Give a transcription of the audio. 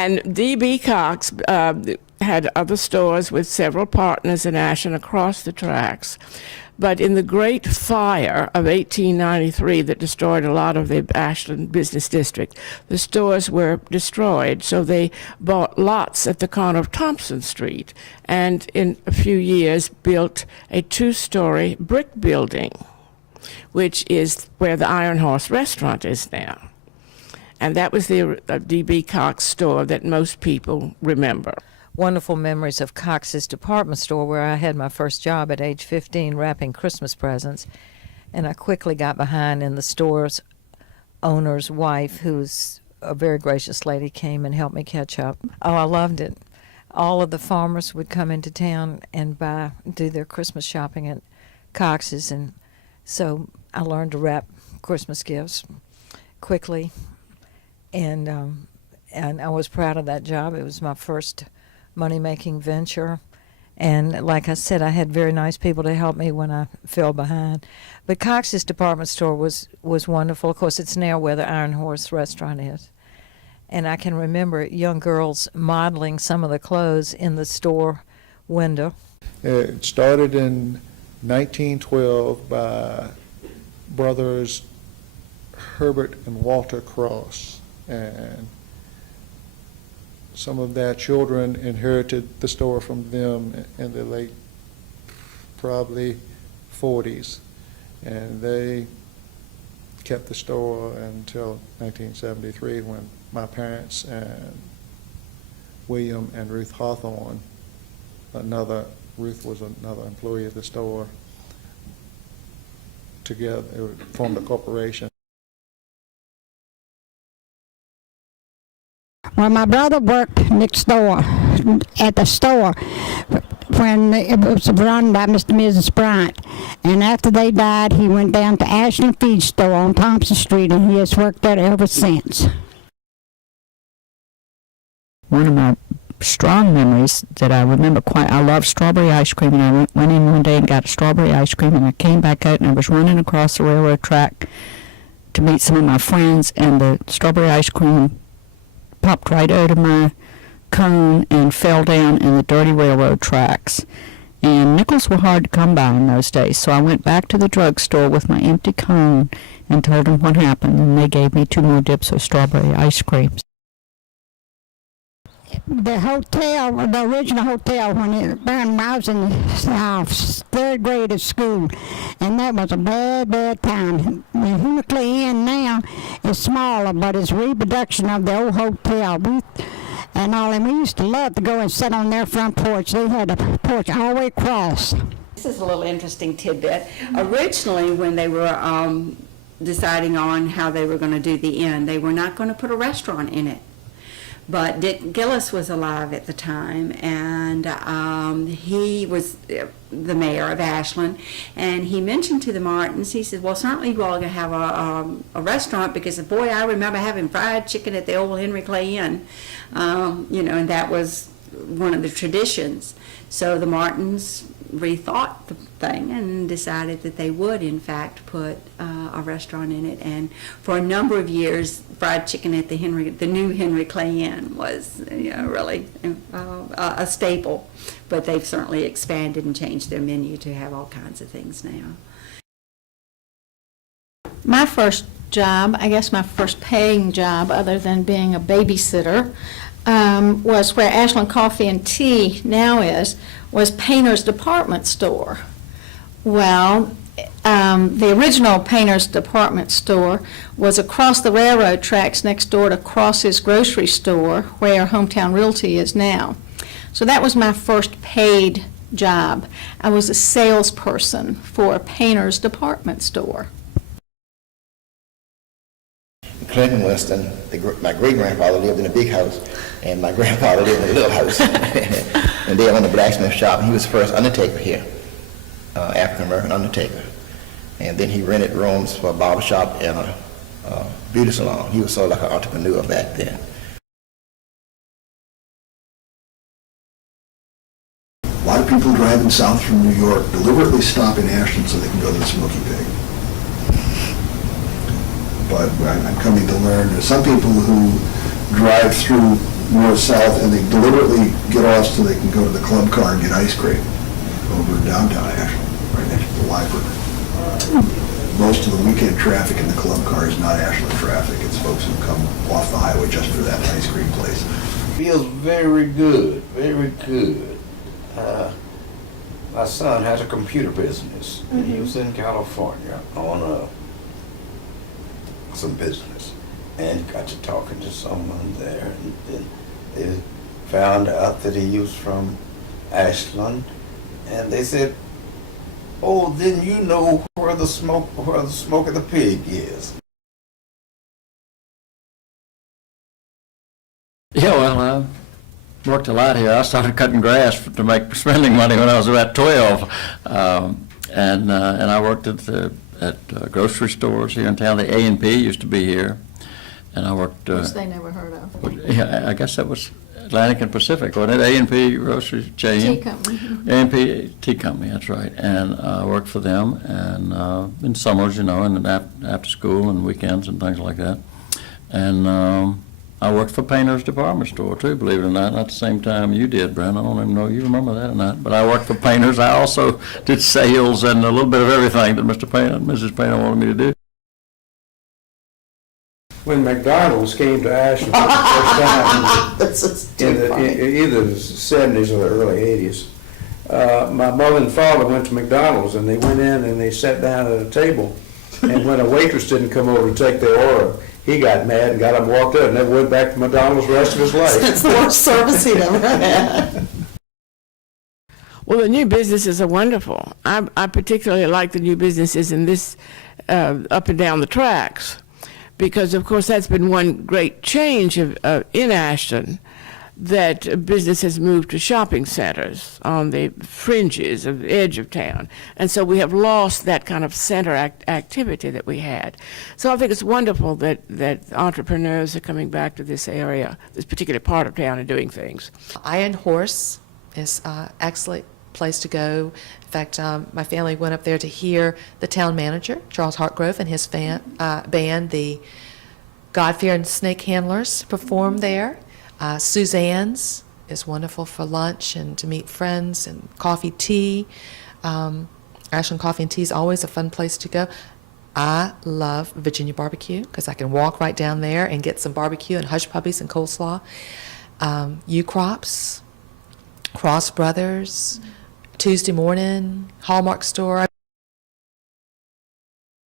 And D.B. Cox had other stores with several partners in Ashland across the tracks. But in the Great Fire of 1893 that destroyed a lot of the Ashland business district, the stores were destroyed. So they bought lots at the corner of Thompson Street and in a few years built a 2-story brick building, which is where the Iron Horse restaurant is now. And that was the D.B. Cox store that most people remember. Wonderful memories of Cox's department store, where I had my first job at age 15 wrapping Christmas presents. And I quickly got behind, and the store's owner's wife, who's a very gracious lady, came and helped me catch up. Oh, I loved it. All of the farmers would come into town and do their Christmas shopping at Cox's, and so I learned to wrap Christmas gifts quickly, and I was proud of that job. It was my first money-making venture, and like I said, I had very nice people to help me when I fell behind. But Cox's department store was wonderful. Of course, it's now where the Iron Horse restaurant is, and I can remember young girls modeling some of the clothes in the store window. It started in 1912 by brothers Herbert and Walter Cross, and some of their children inherited the store from them in the late, probably 40s, and they kept the store until 1973, when my parents and William and Ruth Hawthorne, Ruth was another employee of the store, together formed a corporation. Well, my brother worked next door at the store when it was run by Mr. and Mrs. Bryant. And after they died, he went down to Ashland Feed Store on Thompson Street, and he has worked there ever since. One of my strong memories that I remember I love strawberry ice cream, and I went in one day and got strawberry ice cream, and I came back out and I was running across the railroad track to meet some of my friends, and the strawberry ice cream popped right out of my cone and fell down in the dirty railroad tracks. And nickels were hard to come by in those days, so I went back to the drugstore with my empty cone and told them what happened, and they gave me 2 more dips of strawberry ice cream. The hotel, the original hotel, when it burned, I was in the 3rd grade of school, and that was a bad, bad time. The Hickley Inn now is smaller, but it's a reproduction of the old hotel. And we used to love to go and sit on their front porch. They had a porch all the way across. This is a little interesting tidbit. Originally, when they were deciding on how they were going to do the inn, they were not going to put a restaurant in it. But Dick Gillis was alive at the time, and he was the mayor of Ashland, and he mentioned to the Martins, he said, well, certainly you all are going to have a restaurant, because, boy, I remember having fried chicken at the old Henry Clay Inn, and that was one of the traditions. So the Martins rethought the thing and decided that they would, in fact, put a restaurant in it. And for a number of years, fried chicken at the new Henry Clay Inn was, really a staple. But they've certainly expanded and changed their menu to have all kinds of things now. My first job, I guess my first paying job, other than being a babysitter, was where Ashland Coffee and Tea now was Painter's Department Store. Well, the original Painter's Department Store was across the railroad tracks next door to Cross's grocery store, where Hometown Realty is now. So that was my first paid job. I was a salesperson for Painter's Department Store. Clinton, Winston, my great-grandfather lived in a big house, and my grandfather lived in a little house. And they owned a blacksmith shop, and he was the first undertaker here, African-American undertaker. And then he rented rooms for a barber shop and a beauty salon. He was sort of like an entrepreneur back then. A lot of people driving south from New York deliberately stop in Ashland so they can go to the Smoky Pig. But I'm coming to learn there's some people who drive through north-south, and they deliberately get off so they can go to the club car and get ice cream over in downtown Ashland, right next to the library. Most of the weekend traffic in the club car is not Ashland traffic. It's folks who come off the highway just for that ice cream place. Feels very good, very good. My son has a computer business. He was in California on some business and got to talking to someone there, and then they found out that he was from Ashland, and they said, "Oh, then you know where the smoke of the pig is." Yeah, well, I worked a lot here. I started cutting grass to make spending money when I was about 12, and I worked at grocery stores here in town. The A&P used to be here, and I worked. Which they never heard of. Yeah, I guess that was Atlantic and Pacific, wasn't it? A&P grocery chain. Tea company. A&P Tea Company, that's right. And I worked for them, and in summers, and after school and weekends and things like that. And I worked for Painter's Department Store too, believe it or not the same time you did, Brent. I don't even know you remember that or not. But I worked for Painter's. I also did sales and a little bit of everything that Mr. Painter and Mrs. Painter wanted me to do. When McDonald's came to Ashland for the first time, in either the 70s or the early 80s, my mother and father went to McDonald's, and they went in and they sat down at a table, and when a waitress didn't come over to take their order, he got mad and got up and walked out and never went back to McDonald's the rest of his life. It's the worst service he'd ever had. Well, the new businesses are wonderful. I particularly like the new businesses in this up and down the tracks, because of course that's been one great change in Ashland, that business has moved to shopping centers on the fringes of the edge of town. And so we have lost that kind of center activity that we had. So I think it's wonderful that entrepreneurs are coming back to this area, this particular part of town, and doing things. Iron Horse is an excellent place to go. In fact, my family went up there to hear the town manager, Charles Hartgrove, and his band, the God-fearing Snake Handlers, perform there. Suzanne's is wonderful for lunch and to meet friends, and coffee, tea. Ashland Coffee and Tea is always a fun place to go. I love Virginia barbecue because I can walk right down there and get some barbecue and hush puppies and coleslaw. U-Crops, Cross Brothers, Tuesday Morning, Hallmark Store.